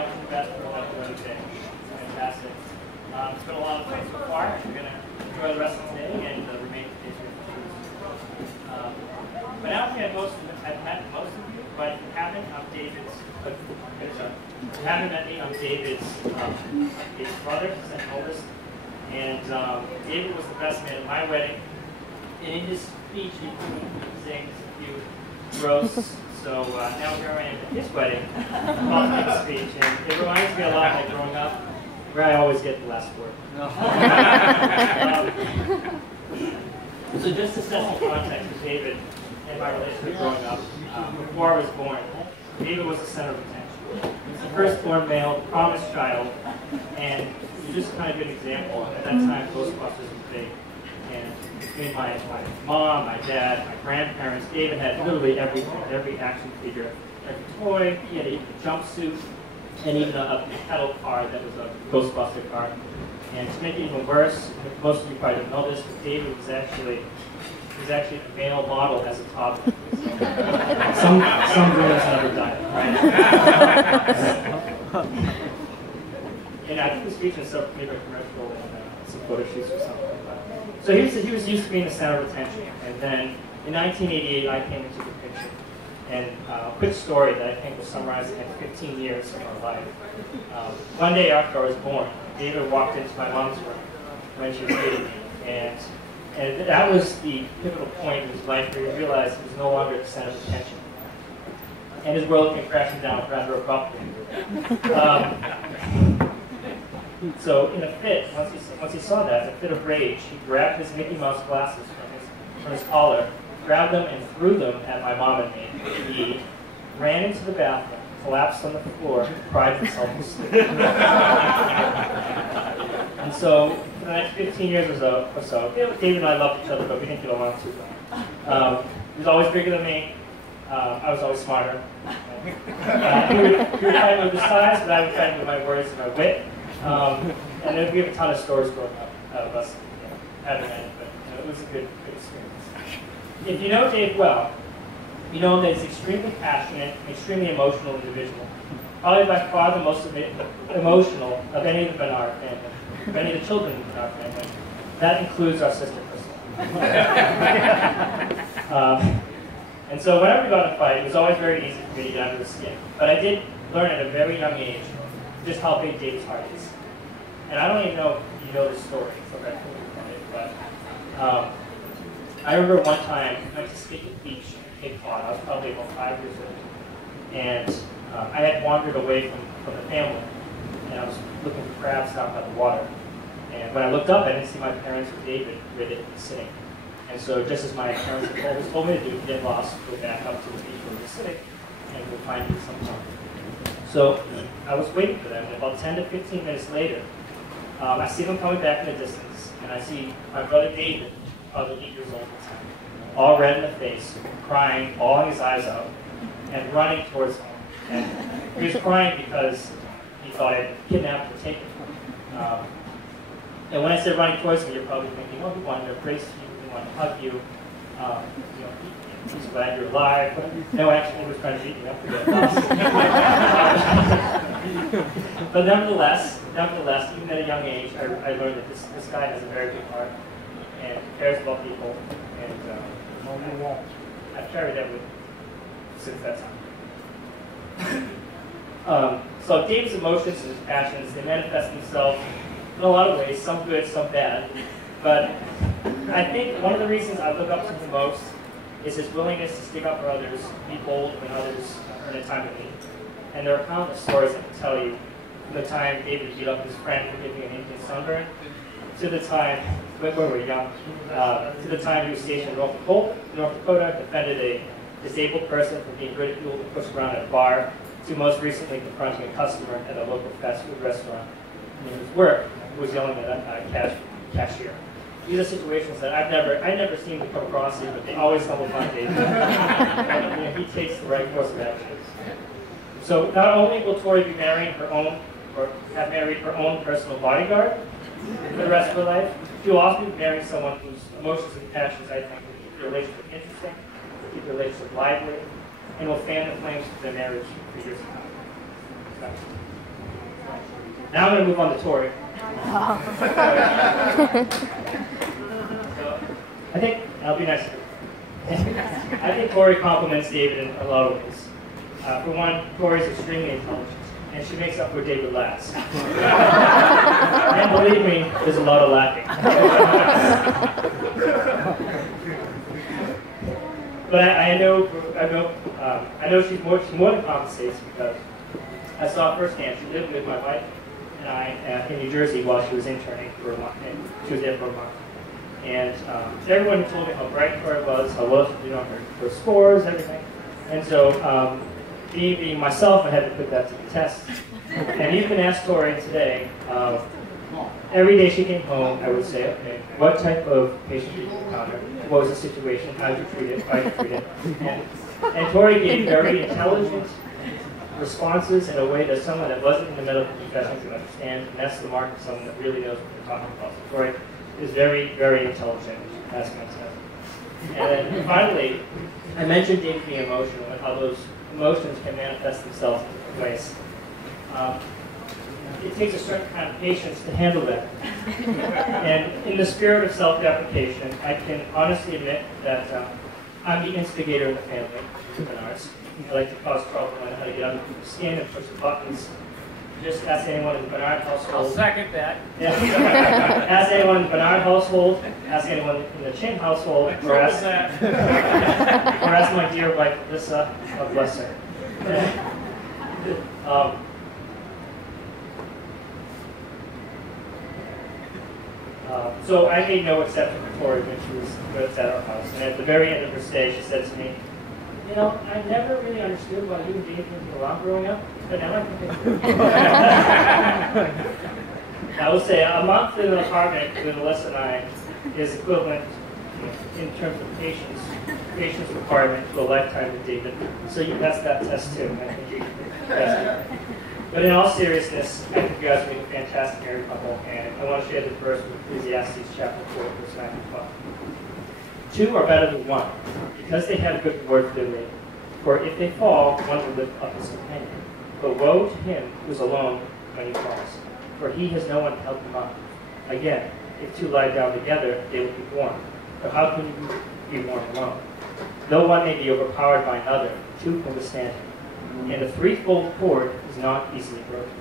now to the best for another day. Fantastic. It's been a lot of fun so far. We're going to enjoy the rest of the day and the remaining days here. But now I've met most of you, but if you haven't, I'm David's. If you haven't met me, I'm David's brother, his oldest. And David was the best man at my wedding. And in his speech, he sang a few roasts. So now here I am at his wedding, about to give a speech. And it reminds me a lot of like growing up, where I always get the last word. So just to set some context with David and my relationship growing up, before I was born, David was the center of attention. He was the firstborn male, the promised child, and he was just kind of an example. At that time, Ghostbusters was big. And between my mom, my dad, my grandparents, David had literally everything, every action figure, every toy. He had even a jumpsuit, and even a pedal car that was a Ghostbuster car. And to make it even worse, most of you probably don't know this, but David was actually a male model as a toddler. Some girls never died, right? And I think the speech and stuff, maybe a commercial and some photo shoots or something like that. So he was used to being the center of attention. And then in 1988, I came into the picture. And a quick story that I think will summarize in 15 years of our life. One day after I was born, David walked into my mom's room when she was dating me. And that was the pivotal point in his life where he realized he was no longer the center of attention. And his world came crashing down rather abruptly. So in a fit, once he saw that, in a fit of rage, he grabbed his Mickey Mouse glasses from his collar, grabbed them and threw them at my mom and me. He ran into the bathroom, collapsed on the floor, and cried himself to sleep. And so for the next 15 years or so, David and I loved each other, but we didn't get along too well. He was always bigger than me. I was always smarter. He would fight with his size, but I would fight with my words and my wit. And then we have a ton of stories growing up of us having it, but it was a good experience. If you know Dave well, you know that he's extremely passionate, extremely emotional individual. Probably by far the most emotional of any of the Bernard family, of any of the children in the Bernard family. That includes our sister, Crystal. And so whenever we got in a fight, it was always very easy for me to get under the skin. But I did learn at a very young age just how big David's heart is. And I don't even know if you know this story, so I'm but I remember one time I went to Skate Beach in Cape Cod. I was probably about 5 years old. And I had wandered away from the family, and I was looking for crabs down by the water. And when I looked up, I didn't see my parents or David where they were sitting. And so just as my parents had always told me to do, get lost, go back up to the beach where we were sitting, and we'll find you sometime. So I was waiting for them, and about 10 to 15 minutes later, I see them coming back in the distance, and I see my brother David, probably 8 years old at the time, all red in the face, crying, bawling his eyes out, and running towards home. And he was crying because he thought I had kidnapped or taken him. And when I said running towards me, you're probably thinking, well, he wanted to embrace you, he wanted to hug you, he's glad you're alive. No, actually, he was trying to beat me up to get But nevertheless, even at a young age, I learned that this guy has a very big heart and cares about people, and I've carried that with since that time. So David's emotions and his passions, they manifest themselves in a lot of ways, some good, some bad. But I think one of the reasons I look up to him most is his willingness to stick up for others, be bold when others are in a time of need. And there are countless stories I can tell you, from the time David beat up his friend for giving an Indian sunburn, to the time, when we were young, to the time he was stationed in North Dakota, defended a disabled person from being ridiculed and pushed around at a bar, to most recently confronting a customer at a local fast food restaurant. And in his work, he was yelling at a cashier. These are situations that I never seen them come across here, but they always come with my David. And he takes the right course of action. So not only will Tori be marrying her own, or have married her own personal bodyguard for the rest of her life, she'll also be marrying someone whose emotions and passions, I think, will keep the relationship interesting, will keep the relationship lively, and will fan the flames of their marriage for years to come. So, Now I'm going to move on to Tori. So, I think, I'll be nice to you. I think Tori compliments David in a lot of ways. For one, Tori is extremely intelligent, and she makes up for David last. And believe me, there's a lot of laughing. But I know she's more than compensates, because I saw firsthand. She lived with my wife and I in New Jersey while she was interning for a month, and she was there for a month. And everyone told me how bright Tori was, how well she did on her scores, everything. And so, being myself, I had to put that to the test. And you can ask Tori today. Every day she came home, I would say, okay, what type of patient did you encounter? What was the situation? How did you treat it? How did you treat it? And Tori gave very intelligent responses in a way that someone that wasn't in the medical profession could understand. And that's the mark of someone that really knows what they're talking about. So Tori is very, very intelligent. That's my test. And then finally, I mentioned David being emotional and how those emotions can manifest themselves in different ways. It takes a certain kind of patience to handle that. And in the spirit of self-deprecation, I can honestly admit that I'm the instigator in the family, Bernards. I like to cause trouble. I know how to get under people's skin and push the buttons. Just ask anyone in the Bernard household. I'll second that. Yeah. Ask anyone in the Bernard household, ask anyone in the Chin household, or ask my dear wife, Alyssa, God bless her. So I made no exception for Tori when she was at our house. And at the very end of her stay, she said to me, you know, I never really understood why you and David were around growing up, but now I think I will say a month in an apartment with Alyssa and I is equivalent in terms of patience requirement to a lifetime with David. So that's that test too. I think you can test it. But in all seriousness, I think you guys make a fantastic married couple, and I want to share this verse from Ecclesiastes chapter 4, verse 9 to 12. Two are better than one, because they have good reward for their labor. For if they fall, one will lift up his companion. But woe to him who is alone when he falls, for he has no one to help him up. Again, if two lie down together, they will be warm. But how can you be warm alone? Though one may be overpowered by another, two can withstand him. And the threefold cord is not easily broken.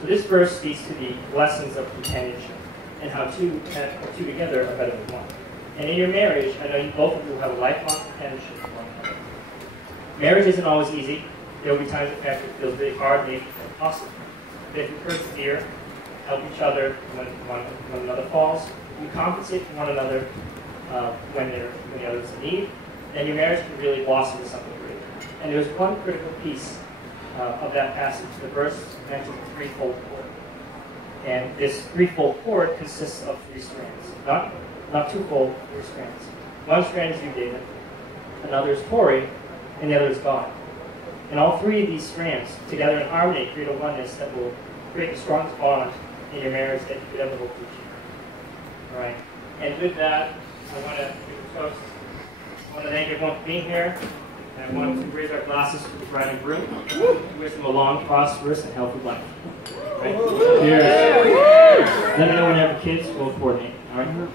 So this verse speaks to the lessons of companionship and how two together are better than one. And in your marriage, I know you both of you have a lifelong companionship with one another. Marriage isn't always easy. There will be times in fact it feels really hard, maybe impossible. But if you persevere, help each other when one another falls, you compensate for one another when the other is in need, then your marriage can really blossom into something great. And there's one critical piece of that passage. The verse mentions the threefold cord. And this threefold cord consists of three strands. Not twofold, three strands. One strand is you, David. Another is Tori, and the other is God. And all three of these strands, together in harmony, create a oneness that will create the strongest bond in your marriage that you could ever hope to achieve. All right. And with that, I want to give a toast. I want to thank everyone for being here. And I want to raise our glasses to the bride and groom. Wish them a long, prosperous, and healthy life. Right? Cheers. Let me know when you have kids. We'll coordinate. All right.